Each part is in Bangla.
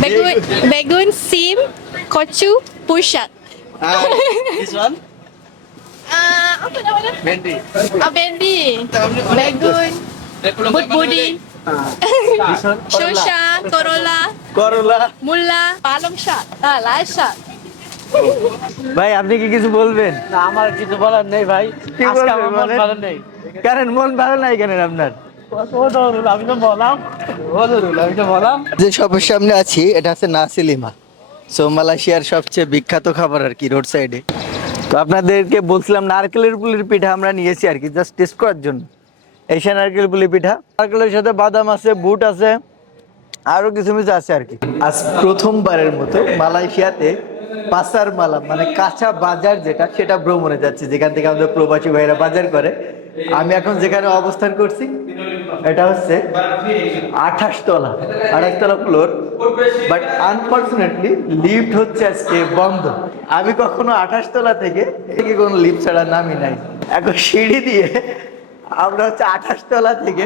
Begun, sim, kocu, pusat. This one? Apa namanya? Bendi. Bendi. Begun, budi, This one? shosha, Corolla, করলা। mulla, palm shot, lal shot. ভাই আপনি কি কিছু বলবেন? না আমার কিছু বলার নেই ভাই। কি আজকে বলবেন আমার মন বলেন? ভালো নেই। কারণ মন ভালো নাই কেন আপনার? আমি তো বললাম। আমি তো বললাম। যে সবার সামনে আছি এটা হচ্ছে নাসিলিমা, সো মালয়েশিয়ার সবচেয়ে বিখ্যাত খাবার আর কি রোড সাইডে। তো আপনাদেরকে বলছিলাম নারকেলের পুলির পিঠা আমরা নিয়েছি আর কি জাস্ট টেস্ট করার জন্য। এই সে নারকেল পুলি পিঠা, নারকেলের সাথে বাদাম আছে, বুট আছে, আরো কিছু কিছু আছে আর কি। আজ প্রথমবারের মতো মালয়েশিয়াতে পাসার মালা মানে কাঁচা বাজার যেটা সেটা ভ্রমণে যাচ্ছে, যেখান থেকে আমাদের প্রবাসী ভাইরা বাজার করে। আমি এখন যেখানে অবস্থান করছি এটা হচ্ছে 28 তলা ফ্লোর, বাট আনফর্চুনেটলি লিফট হচ্ছে আজকে বন্ধ। আমি কখনো 28 তলা থেকে কোনো লিফট ছাড়া নামি নাই। এখন সিঁড়ি দিয়ে আমরা হচ্ছে 28 তলা থেকে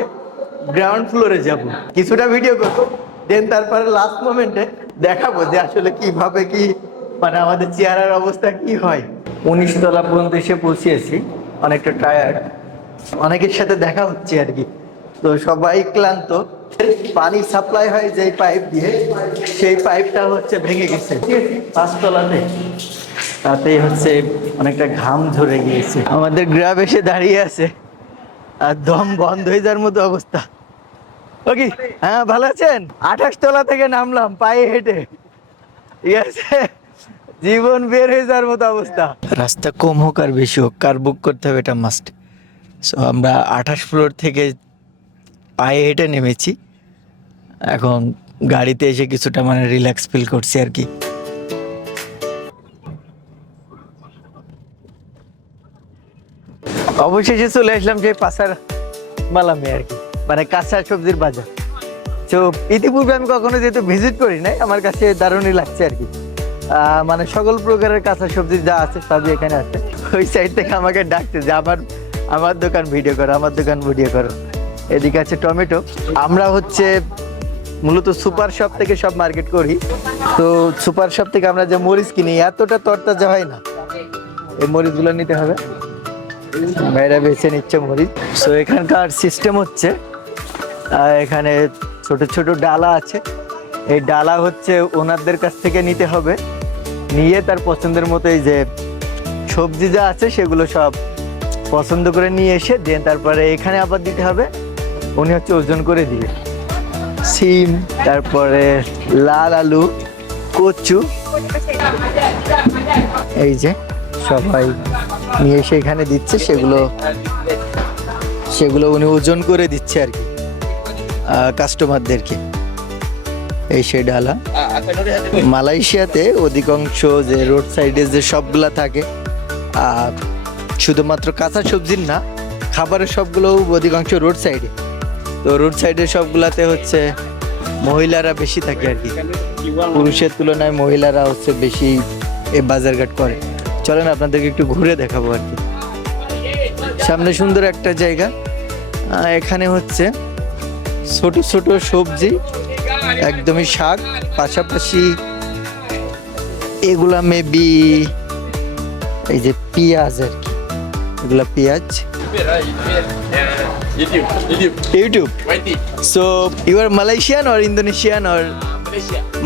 গ্রাউন্ড ফ্লোরে যাব, কিছুটা ভিডিও করবো, দেন তারপরে লাস্ট মোমেন্টে দেখাবো যে আসলে কিভাবে কি মানে আমাদের চেহারার অবস্থা কি হয়। 19 তলা পর্যন্ত এসে পৌঁছিয়েছি, অনেকটা টায়ার্ড, অনেকের সাথে দেখা হচ্ছে আর কি। তো সবাই ক্লান্ত। পানি সাপ্লাই হয় যে পাইপ দিয়ে, সেই পাইপটা হচ্ছে ভেঙে গেছে 5 তলাতে, তাতেই হচ্ছে অনেকটা ঘাম ঝরে গিয়েছে। আমাদের গ্রাম এসে দাঁড়িয়ে আছে আর দম বন্ধ হয়ে যাওয়ার মতো অবস্থা। ওকে, হ্যাঁ ভালো আছেন? 28 তলা থেকে নামলাম পায়ে হেঁটে, ঠিক আছে, জীবন বের হয়ে যাওয়ার মতো অবস্থা। রাস্তা কম হোক আর বেশি হোক, কার বুক করতে হবে এটা মাস্ট। সো আমরা 28 ফ্লোর থেকে পায়ে হেঁটে নেমেছি, এখন গাড়িতে এসে কিছুটা মানে রিল্যাক্স ফিল করছি আর কি। অবশেষে চলে আসলাম সেই পাসার মালামে আর কি, মানে কাঁচা সবজির বাজার। তো ইতিপূর্বে আমি কখনো যেহেতু ভিজিট করি নাই, আমার কাছে দারুণই লাগছে আর কি। মানে সকল প্রকারের কাঁচা সবজি যা আছে সবই এখানে আছে। ওই সাইড থেকে আমাকে ডাকছে যে আমার দোকান ভিডিও করো, আমার দোকান ভিডিও করো। এদিকে আছে টমেটো। আমরা হচ্ছে মূলত সুপার শপ থেকে সব মার্কেট করি, তো সুপার শপ থেকে আমরা যে মরিচ কিনি এতটা তরতাজা হয় না, এই মরিচগুলো নিতে হবে। ভাইরা বেছে নিচ্ছে মরিচ। সো এখানকার সিস্টেম হচ্ছে এখানে ছোট ছোট ডালা আছে, এই ডালা হচ্ছে ওনারদের কাছ থেকে নিতে হবে, নিয়ে তার পছন্দের মতো এই যে সবজি যা আছে সেগুলো সব পছন্দ করে নিয়ে এসে দেন তারপরে এখানে আবার দিতে হবে। উনি হচ্ছে ওজন করে দিবে সিম, তারপরে লাল আলু, কচু, এই যে সবাই নিয়ে এসে এখানে দিচ্ছে, সেগুলো উনি ওজন করে দিচ্ছে আর কি কাস্টমারদেরকে। এই সেই ডালা। মালয়েশিয়াতে অধিকাংশ যে রোড সাইডে যে শপগুলা থাকে শুধুমাত্র কাঁচা সবজির না, খাবারের সবগুলো অধিকাংশ রোড সাইডে। তো রোড সাইডের সবগুলাতে হচ্ছে মহিলারা বেশি থাকে আর কি, পুরুষের তুলনায় মহিলারা হচ্ছে বেশি এ বাজারঘাট করে। চলেন আপনাদেরকে একটু ঘুরে দেখাবো আর কি। সামনে সুন্দর একটা জায়গা, এখানে হচ্ছে ছোট ছোট সবজি, একদমই শাক, পাশাপাশি এগুলা মেবি এই যে পেঁয়াজ আর কি, এগুলা পেঁয়াজ। YouTube. So you are Malaysian or Indonesian or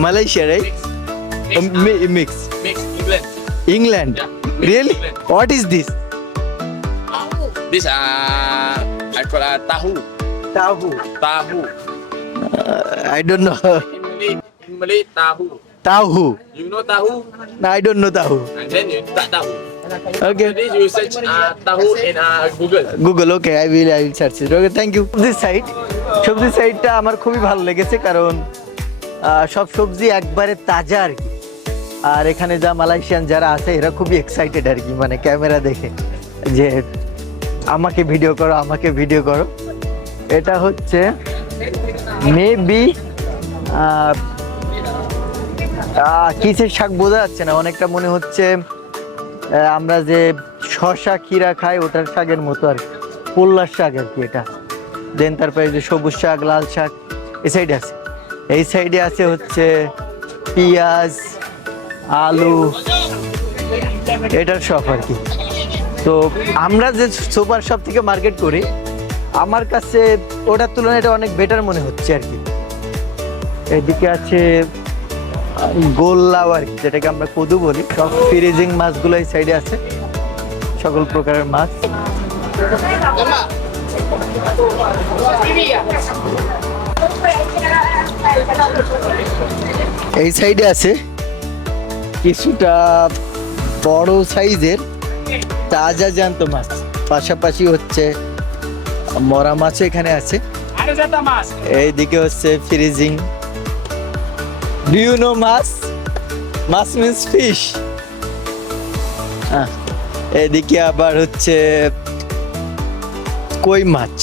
Malaysia, right? Mix. England. Really? What is this? This I call tahu. Tahu. I don't know. In Malay tahu. Tahu. You know tahu? No, I don't know tahu. And then you tak tahu. Okay. This you search tahu in Google. Google, okay, I will search it. Okay, thank you. This side, সবজি সাইডটা আমার খুবই ভালো লেগেছে, কারণ সব সবজি একবারে তাজা আর কি। আর এখানে যা মালয়েশিয়ান যারা আছে এরা খুবই এক্সাইটেড আর কি, মানে ক্যামেরা দেখে যে আমাকে ভিডিও করো। এটা হচ্ছে মেবি কিসের শাক বোঝা যাচ্ছে না, অনেকটা মনে হচ্ছে আমরা যে শসা খিরা খাই ওটার শাকের মতো আর কি, পোল্লার শাক আর কি এটা। দেন তারপরে যে সবুজ শাক, লাল শাক এই সাইডে আছে, এই সাইডে আছে হচ্ছে পেঁয়াজ, আলু, এটার শপ আর কি। তো আমরা যে সুপার শপ থেকে মার্কেট করি, আমার কাছে ওটার তুলনায় এটা অনেক বেটার মনে হচ্ছে আর কি। এদিকে আছে গোল্লাও আর কি, যেটাকে আমরা কদু বলি। সব ফ্রিজিং মাছগুলো এই সাইডে আছে, সকল প্রকারের মাছ। এই সাইডে আছে কিছুটা বড় সাইজের তাজা জ্যান্ত মাছ, পাশাপাশি হচ্ছে মরা মাছও এখানে আছে। এইদিকে হচ্ছে ফ্রিজিং। ডু ইউ নো মাছ? মাছ মিন্স ফিশ। এদিকে আবার হচ্ছে কই মাছ।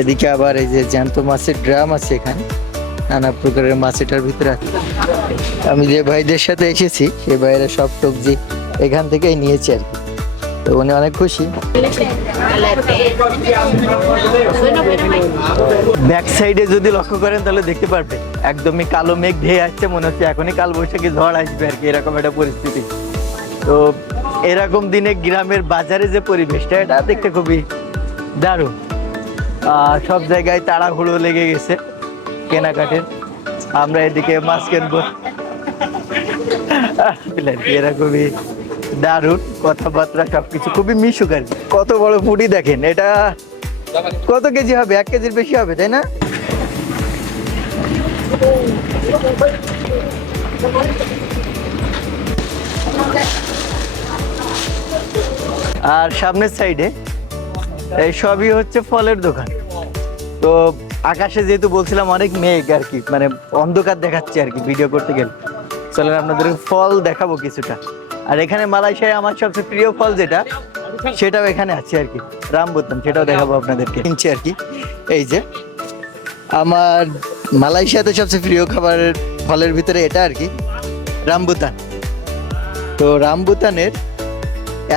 এদিকে আবার এই যে জ্যান্ত মাছের ড্রাম আছে এখানে, নানা প্রকারের মাছ এটার ভিতরে আছে। আমি যে ভাইদের সাথে এসেছি সেই ভাইয়েরা সব সবজি এখান থেকেই নিয়েছে আর কি, তো উনি অনেক খুশি। ব্যাক সাইডে যদি লক্ষ্য করেন তাহলে দেখতে পারবেন একদমই কালো মেঘ ধেয়ে আসছে, মনে হচ্ছে এখনই কাল বৈশাখী ঝড় আসবে আর কি, এরকম একটা পরিস্থিতি। তো এরকম দিনে গ্রামের বাজারে যে পরিবেশটা, এটা দেখতে খুবই দারুণ। সব জায়গায় তাড়াহুড়ো লেগে গেছে কেনাকাটের। আমরা এদিকে মাছ কিনবো, এরা খুবই দারুণ, কথাবার্তা সবকিছু খুবই মিশুক আর কি। কত বড় ফুটি দেখেন, এটা কত কেজি হবে? 1 কেজির বেশি হবে, তাই না? আর সামনের সাইডে এই সবই হচ্ছে ফলের দোকান। তো আকাশে যেহেতু বলছিলাম অনেক মেঘ আর কি, মানে অন্ধকার দেখাচ্ছে আর কি ভিডিও করতে গেলে। চলেন আপনাদের ফল দেখাবো কিছুটা। আর এখানে মালয়েশিয়ায় আমার সবচেয়ে প্রিয় ফল যেটা, সেটাও এখানে আছে আর কি, রামবুতান, সেটাও দেখাবো আপনাদেরকে। কিনছি আর কি। এই যে আমার মালয়েশিয়াতে সবচেয়ে প্রিয় খাবারের ফলের ভিতরে এটা আর কি, রামবুতান। তো রামবুতানের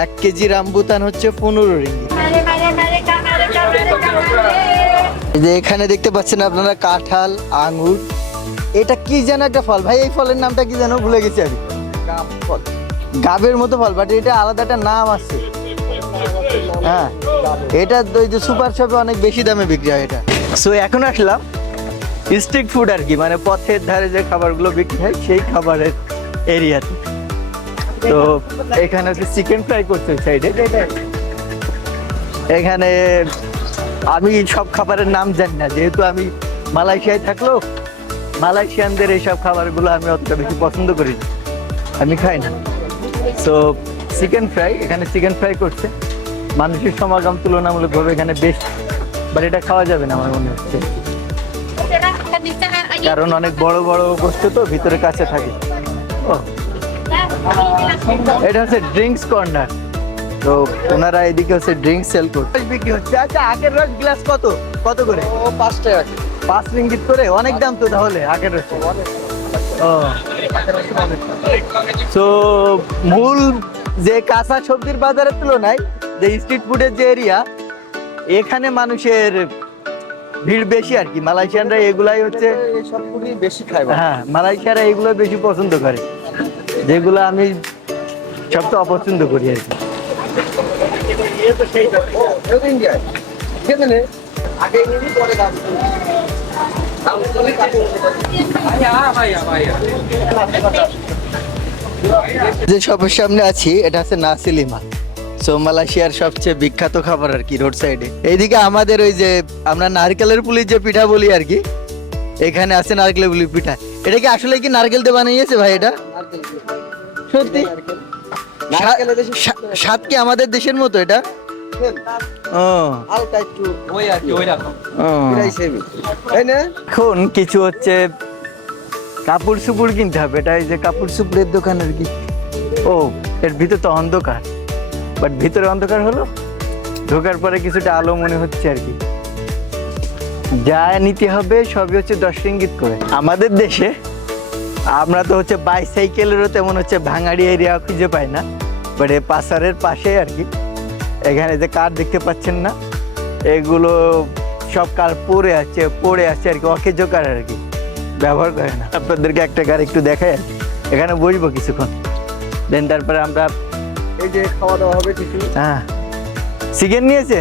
1 কেজি রামবুতান হচ্ছে 15 রিঙ্গিত। এই যে এখানে দেখতে পাচ্ছেন আপনারা কাঁঠাল, আঙ্গুর, এটা কি যেন একটা ফল ভাই, এই ফলের নামটা কি যেন ভুলে গেছি আমি। গাবের মতো ফল, বাট এটা আলাদা একটা নাম আছে। হ্যাঁ, এটা ওই যে সুপার শপে অনেক বেশি দামে বিক্রি হয় এটা। সো এখন আসলাম স্ট্রিট ফুড আর কি, মানে পথের ধারে যে খাবারগুলো বিক্রি হয় সেই খাবারের এরিয়াতে। তো এখানে হচ্ছে চিকেন ফ্রাই করছে সাইডে। এখানে আমি সব খাবারের নাম জানি না, যেহেতু আমি মালয়েশিয়ায় থাকলেও মালয়েশিয়ানদের এইসব খাবারগুলো আমি অতটা বেশি পছন্দ করি না, আমি খাই না। সো চিকেন ফ্রাই, এখানে চিকেন ফ্রাই করছে। মানুষের সমাগম তুলনামূলকভাবে এখানে বেশ, বাট এটা খাওয়া যাবে না আমার মনে হচ্ছে, কারণ অনেক বড় বড় বস্তু তো ভিতরে কাছে থাকে। ও, এটা হচ্ছে ড্রিঙ্কস কর্নার। তো ওনারা এদিকে হচ্ছে ড্রিঙ্কস সেল করছে, বিক্রি হচ্ছে। আচ্ছা, আখের রস গ্লাস কত কত করে? 5 টাকা। 5 রিঙ্গিত করে, অনেক দাম তো তাহলে আখের রস। ও, তো মূল যে কাঁচা সবজির বাজারের তুলনায় যে স্ট্রিট ফুডের যে এরিয়া, এখানে মানুষের ভিড় বেশি আর কি। মালয়েশিয়ানরা এগুলাই হচ্ছে সব ফুডই বেশি খায়। হ্যাঁ, মালয়েশিয়ারা এগুলো বেশি পছন্দ করে, যেগুলো আমি সবচেয়ে অপছন্দ করি আর কি। যে শপের সামনে আছি এটা হচ্ছে নাসি লিমা। সো মালয়েশিয়ার সবচেয়ে বিখ্যাত খাবার আর কি, রোড সাইডে। এইদিকে আমাদের ওই যে আমরা নারকেলের পুলির যে পিঠা বলি আর কি, এখানে আছে নারকেলের পুলির পিঠা। এটা কি আসলে কি নারকেল দিয়ে বানিয়েছে ভাই? এটা সত্যি স্বাদ কি আমাদের দেশের মতো এটা? ও, হালকা একটু ওই আর কি, ওই রকম। এটাই সেমি, তাই না? এখন কিছু হচ্ছে কাপড় সুপুর কিনতে হবে। এটা এই যে কাপড় সুপুরের দোকান আর কি। ও, এর ভিতর তো অন্ধকার, বাট ভিতরে অন্ধকার হলো, ঢোকার পরে কিছুটা আলো মনে হচ্ছে আর কি। যা নিতে হবে সবই হচ্ছে 10 রিঙ্গিত করে। আমাদের দেশে আমরা তো হচ্ছে বাইসাইকেলেরও তেমন হচ্ছে ভাঙাড়ি এরিয়া খুঁজে পাই না, বাট এই পাসারের পাশে আর কি, এখানে যে কার দেখতে পাচ্ছেন না, এগুলো সব কার পড়ে আছে আর কি, অকেজো কার আর কি। ব্যবহার করে না। আপনাদেরকে একটা গাড়ি একটু দেখায়, এখানে বসবো কিছুক্ষণ, দেন তারপরে আমরা এই যে খাওয়া দাওয়া হবে কিছু। হ্যাঁ চিকেন নিয়েছে,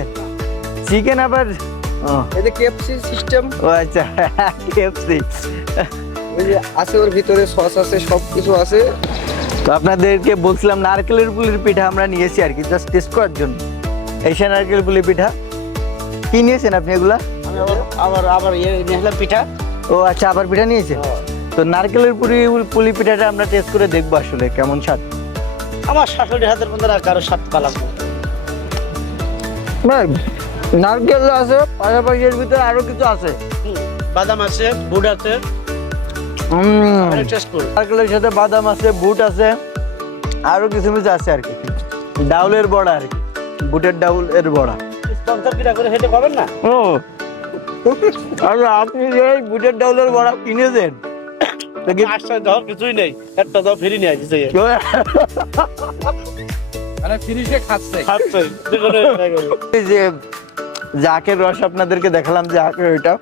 চিকেন আবার ও এই যে কেএফসি সিস্টেম, ও আচ্ছা KFC। ওই যে আছে ওর ভিতরে সস আছে, সব কিছু আছে। তো আপনাদেরকে বলছিলাম নারকেলের পুলির পিঠা আমরা নিয়েছি আর কি, জাস্ট টেস্ট করার জন্য। এসে নারকেল পুলি পিঠা কি নিয়েছেন আপনি এগুলা? আমি আবার নেহলা পিঠা। ও আচ্ছা, আবার পিঠা নিয়েছে। তো নারকেলের পুলি পিঠাটা আমরা টেস্ট করে দেখবো আসলে কেমন স্বাদ। আমার শাশুড়ির হাতের মধ্যে আর কারো স্বাদ পালাম না। নারকেল আছে, পাশাপাশি এর ভিতরে আরো কিছু আছে। বাদাম আছে, বুট আছে, টেস্ট করুন। নারকেলের সাথে বাদাম আছে, বুট আছে, আরো কিছু কিছু আছে আর কি। ডাউলের বড়া আর কি, বুটের ডাউলের বড়া। স্পন্সর কিরা করে হেঁটে পাবেন না। ও আচ্ছা, আপনি যে এই বুটের ডাউলের বড়া কিনেছেন তো কি আশ্রয় দাও কিছুই নেই, একটা দাও ফ্রি নিয়ে আসছে। মানে ফিনিশে খাচ্ছে। খাচ্ছে এই যে আখের রস আপনাদেরকে দেখালাম, যে আখের এটা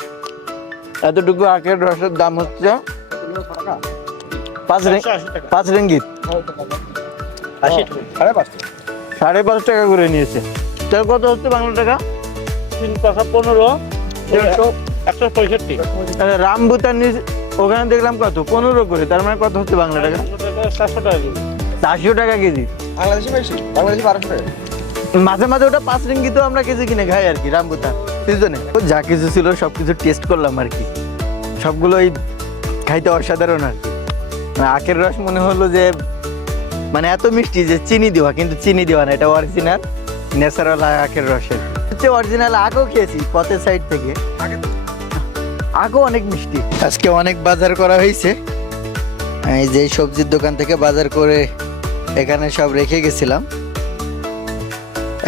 এতটুকু আখের রসের দাম হচ্ছে 5 রিঙ্গিত, 80 টাকা। 5.5 টাকা করে নিয়েছে। তার কত হচ্ছে বাংলা টাকা? 3 টাকা 15, 165। রামভুতান ওখানে দেখলাম কত 15 করে, তার মানে কত হচ্ছে বাংলা টাকা? 700 টাকা কেজি। 400 টাকা কেজি। বাংলাদেশি বেশি, বাংলাদেশি 1200 টাকা। মাঝে মাঝে ওটা 5 রিঙ্গিতও আমরা কেজি কিনে খাই আর কি রামভুতান সিজনে। যা কিছু ছিল সবকিছু টেস্ট করলাম আর কি, সবগুলোই খাইতে অসাধারণ আর কি। মানে আখের রস মনে হলো যে মানে এত মিষ্টি যে চিনি দেওয়া, কিন্তু চিনি দেওয়া না, এটা অরিজিনাল ন্যাচারাল আখের রসের হচ্ছে। অরিজিনাল আখও খেয়েছি পথের সাইড থেকে, আখও অনেক মিষ্টি। আজকে অনেক বাজার করা হয়েছে, এই যে সবজির দোকান থেকে বাজার করে এখানে সব রেখে গেছিলাম,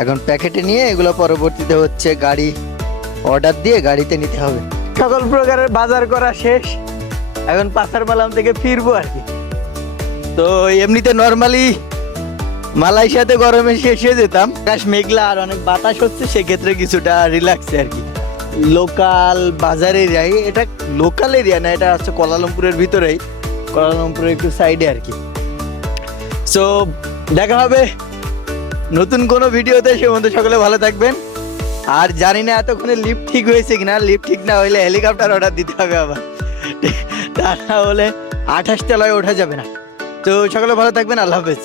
এখন প্যাকেটে নিয়ে এগুলো পরবর্তীতে হচ্ছে গাড়ি অর্ডার দিয়ে গাড়িতে নিতে হবে। সকল প্রকারের বাজার করা শেষ, এখন পাসার মালাম থেকে ফিরবো আর কি। তো এমনিতে নর্মালি মালয়েশিয়াতে গরমে শেষে যেতাম, আকাশ মেঘলা আর অনেক বাতাস হচ্ছে, সেক্ষেত্রে কিছুটা রিল্যাক্সে আর কি। লোকাল বাজার এরিয়ায়, এটা লোকাল এরিয়া না, এটা হচ্ছে কুয়ালালামপুরের ভিতরেই, কুয়ালালামপুরের একটু সাইডে আর কি। সো দেখা হবে নতুন কোনো ভিডিওতে, সে মধ্যে সকলে ভালো থাকবেন। আর জানি না এতক্ষণে লিফট ঠিক হয়েছে কিনা, লিফট ঠিক না হইলে হেলিকপ্টার অর্ডার দিতে হবে আবার, তা না হলে 28 তলায় ওঠা যাবে না। তো সকলে ভালো থাকবেন, আল্লাহ হাফেজ।